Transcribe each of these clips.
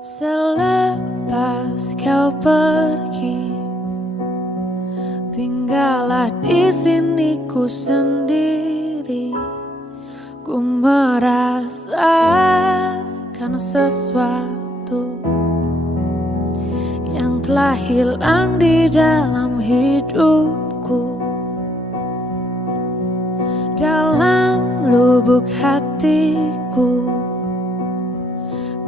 Selepas kau pergi, tinggallah di sini ku sendiri. Ku merasakan sesuatu yang telah hilang di dalam hidupku. Dalam lubuk hatiku,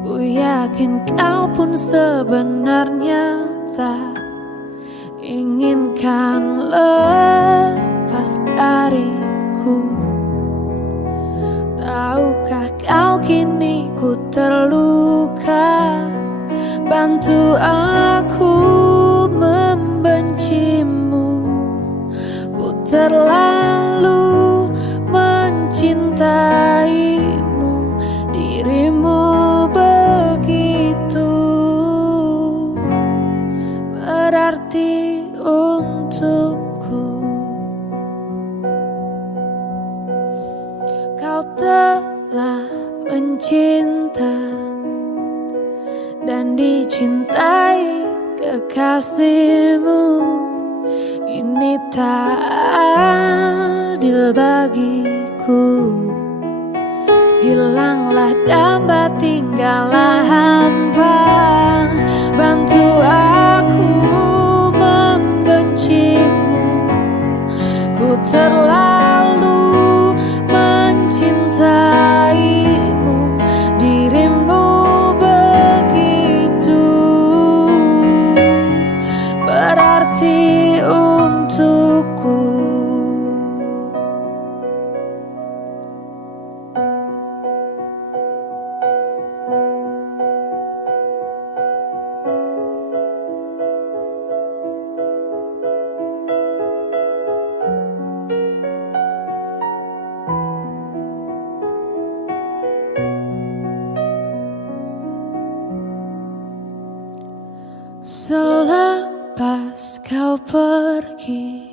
ku yakin kau pun sebenarnya tak inginkan lepas dariku. Tahukah kau kini ku terluka, bantu aku membencimu. Ku terlalu mencintaimu, dirimu begitu berarti untukku. Kau telah mencinta dan dicintai kekasihmu. Ini tak adil bagiku. Hilanglah damba, tinggallah hampa. Bantu aku membencimu. Ku terlalu mencintaimu, dirimu begitu berarti untukku. Selepas kau pergi,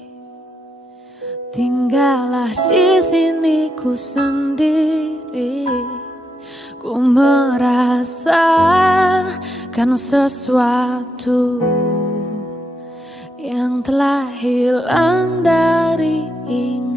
tinggallah di sini ku sendiri. Ku merasakan sesuatu yang telah hilang dari ingatan.